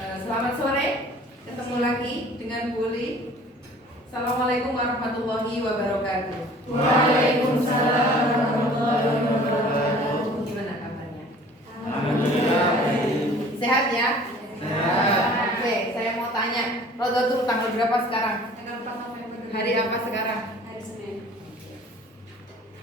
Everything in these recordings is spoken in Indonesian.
Selamat sore, ketemu lagi dengan Bu Li. Assalamualaikum warahmatullahi wabarakatuh. Waalaikumsalam warahmatullahi wabarakatuh. Gimana kabarnya? Alhamdulillah. Sehat ya? Sehat. Oke, saya mau tanya, Rodotul tanggal berapa sekarang? Tanggal 4 November. Hari apa sekarang? Hari Senin.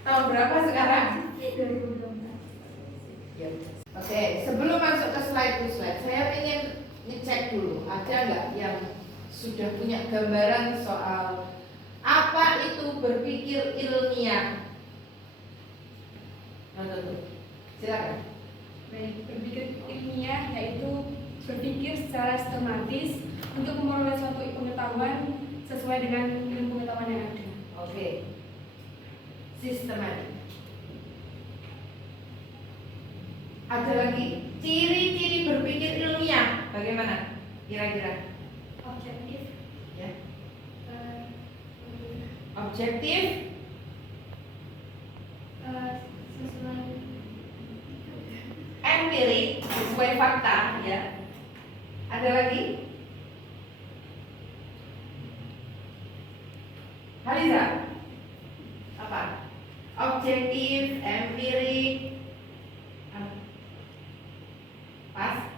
Tahun berapa sekarang? 2024. Oke, sebelum masuk ke slide, saya ingin ngecek dulu, ada nggak yang sudah punya gambaran soal apa itu berpikir ilmiah? Silakan. Baik, berpikir ilmiah yaitu berpikir secara sistematis untuk memperoleh suatu pengetahuan sesuai dengan ilmu pengetahuan yang ada. Oke, sistematik. Ada lagi ciri-ciri berpikir ilmiah, bagaimana? Kira-kira? Objektif. Ya. eh, Objektif, sesuai. empirik, sesuai fakta, ya. Ada lagi? Haliza, apa? Objektif, empirik, pas?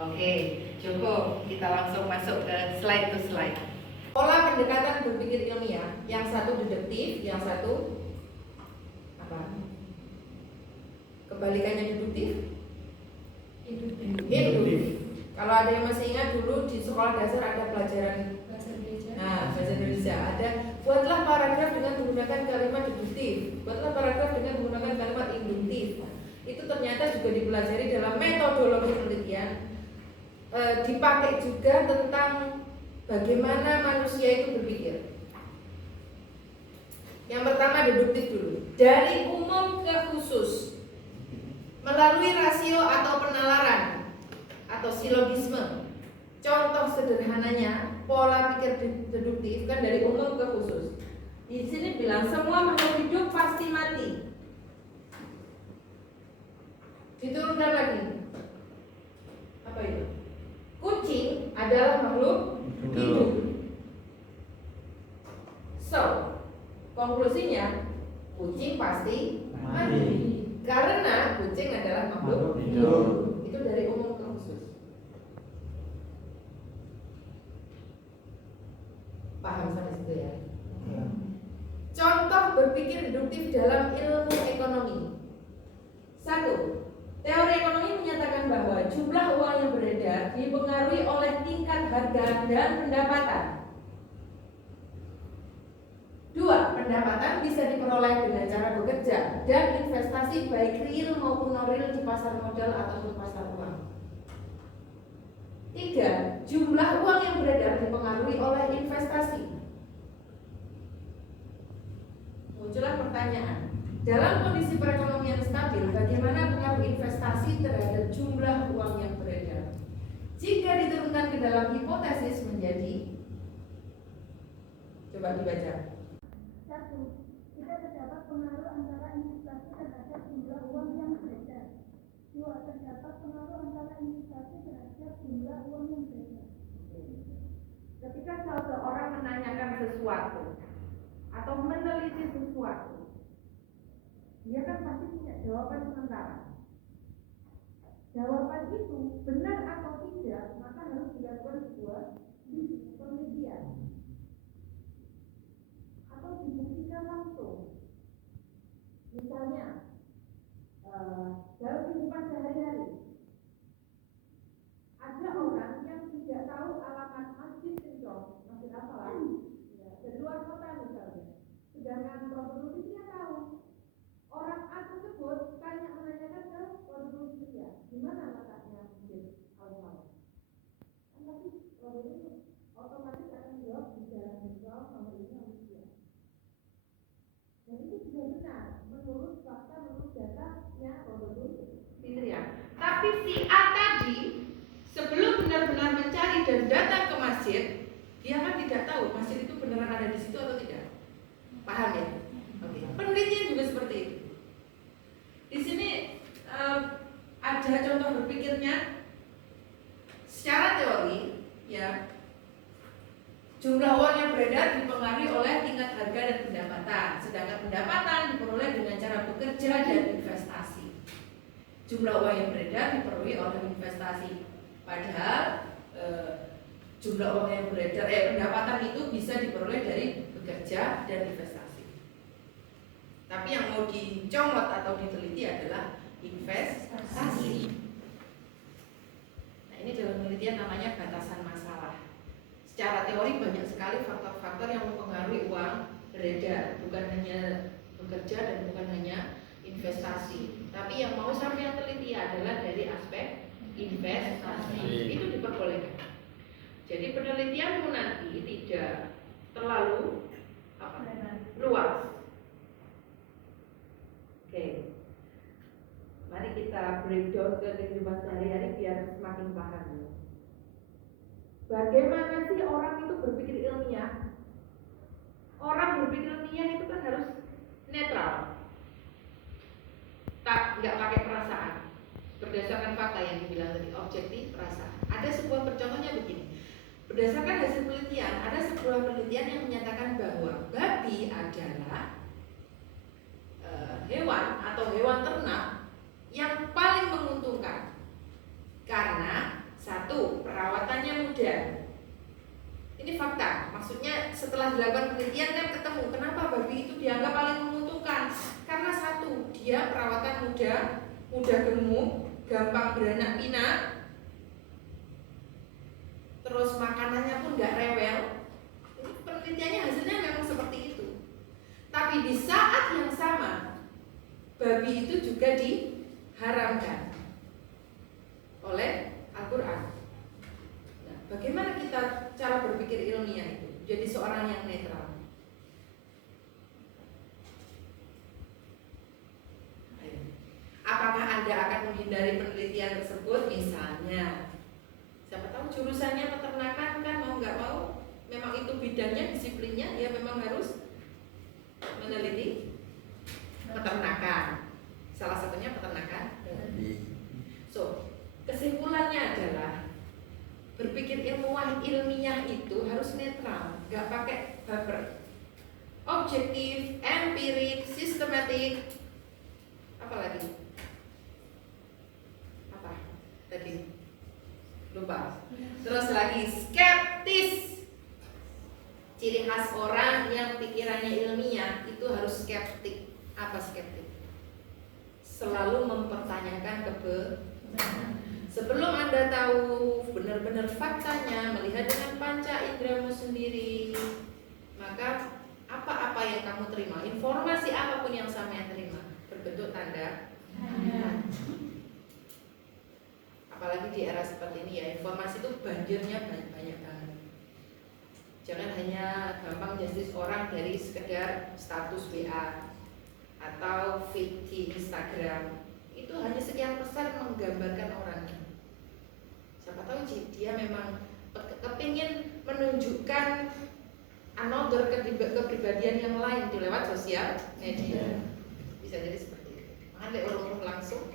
Oke, cukup. Kita langsung masuk ke slide to slide. Pola pendekatan berpikir ilmiah, yang satu deduktif, yang satu apa? Kebalikannya deduktif? Induktif. Kalau ada yang masih ingat dulu di sekolah dasar ada pelajaran Bahasa Indonesia. bahasa Indonesia, ada buatlah paragraf dengan menggunakan kalimat deduktif, buatlah paragraf dengan menggunakan kalimat induktif. Itu ternyata juga dipelajari dalam metodologi penelitian, dipakai juga tentang bagaimana manusia itu berpikir. Yang pertama deduktif dulu, dari umum ke khusus, melalui rasio atau penalaran atau silogisme. Contoh sederhananya pola pikir deduktif kan dari umum ke khusus. Di sini bilang semua makhluk hidup pasti mati. Diturunkan lagi. Apa itu? Kucing adalah makhluk hidup. So, konklusinya kucing pasti mati. Karena kucing adalah makhluk hidup. Itu dari umum ke khusus. Paham sampai situ ya? Contoh berpikir deduktif dalam ilmu ekonomi. 1. Teori ekonomi menyatakan bahwa jumlah uang yang beredar dipengaruhi oleh tingkat harga dan pendapatan. 2. Pendapatan bisa diperoleh dengan cara bekerja dan investasi baik real maupun non real di pasar modal atau pasar uang. 3. Jumlah uang yang beredar dipengaruhi oleh investasi. Muncullah pertanyaan, dalam kondisi perekonomian stabil, bagaimana pengaruh investasi terhadap jumlah uang yang beredar? Jika diturunkan ke dalam hipotesis menjadi, coba dibaca. 1. Tidak terdapat pengaruh antara investasi terhadap jumlah uang yang beredar. 2. Terdapat pengaruh antara investasi terhadap jumlah uang yang beredar. Ketika seseorang menanyakan sesuatu atau meneliti sesuatu, dia kan pasti punya jawaban sementara. Jawaban itu benar atau tidak, maka harus dilakukan sebuah penelitian atau dibuktikan langsung. Misalnya dalam kehidupan sehari-hari ada orang yang tidak tahu alamat masjid Kencong, masjid apa? Di luar kota misalnya. Sedangkan produksinya tahu. Orang A tersebut menanyakan ke produksinya, di mana letaknya masjid Al-Fatihah? Tapi produksi Jumlah uang yang beredar dipengaruhi oleh tingkat harga dan pendapatan, sedangkan pendapatan diperoleh dengan cara bekerja dan investasi. Jumlah uang yang beredar diperoleh oleh investasi, padahal jumlah uang yang beredar, pendapatan itu bisa diperoleh dari bekerja dan investasi. Tapi yang mau dicomot atau diteliti adalah investasi. Nah, ini dalam penelitian namanya batasan masalah. Secara teori banyak sekali faktor-faktor yang mempengaruhi uang beredar, bukan hanya bekerja dan bukan hanya investasi. Tapi yang mau sampai teliti adalah dari aspek investasi. Itu diperbolehkan. Jadi penelitianmu nanti tidak terlalu luas. Oke. Mari kita breakdown ke kehidupan sehari-hari biar semakin paham. Bagaimana sih orang itu berpikir ilmiah? Orang berpikir ilmiah itu kan harus netral, nggak pakai perasaan, berdasarkan fakta yang dibilang tadi, objektif, perasaan. Ada sebuah percontohnya begini. Berdasarkan hasil penelitian, ada sebuah penelitian yang menyatakan bahwa babi adalah hewan atau hewan ternak yang paling menguntungkan karena satu, perawatannya mudah. Ini fakta. Maksudnya setelah dilakukan penelitian kan ketemu kenapa babi itu dianggap paling menguntungkan. Karena satu, dia perawatan mudah gemuk, gampang beranak pinak. Terus makanannya pun nggak rewel. Penelitiannya hasilnya memang seperti itu. Tapi di saat yang sama, babi itu juga diharamkan oleh Al-Quran. Nah, bagaimana kita cara berpikir ilmiah itu? Jadi seorang yang netral. Apakah Anda akan menghindari penelitian tersebut? Misalnya, siapa tahu jurusannya peternakan kan, mau nggak mau, memang itu bidangnya, disiplinnya, ya memang harus meneliti peternakan. Salah satunya peternakan. So, kesimpulannya adalah berpikir ilmiah itu harus netral, nggak pakai baper, objektif, empirik, sistematik, apalagi apa tadi lupa. Terus lagi skeptis. Ciri khas orang yang pikirannya ilmiah itu harus skeptik. Apa skeptik? Selalu mempertanyakan kebenaran. Sebelum Anda tahu benar-benar faktanya, melihat dengan panca inderamu sendiri, maka apa-apa yang kamu terima, informasi apapun yang sampean terima, berbentuk tanda tanya. Apalagi di era seperti ini ya, informasi itu banjirnya banyak banget. Jangan hanya gampang justice orang dari sekedar status WA atau feed di Instagram. Itu hanya sekian pesan menggambarkan orangnya. Siapa tahu dia memang kepingin menunjukkan another kepribadian yang lain di lewat sosial media. Bisa jadi seperti itu. Makanya orang langsung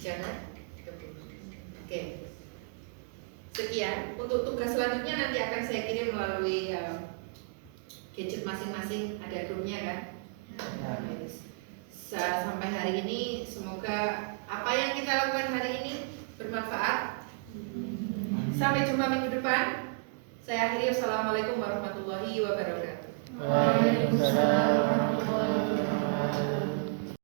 jangan. Oke. Sekian untuk tugas selanjutnya nanti akan saya kirim melalui gadget masing-masing, ada grupnya kan. Sampai hari ini semoga apa yang kita lakukan hari ini bermanfaat. Sampai jumpa minggu depan. Saya akhiri. Wassalamualaikum warahmatullahi wabarakatuh. Waalaikumsalam.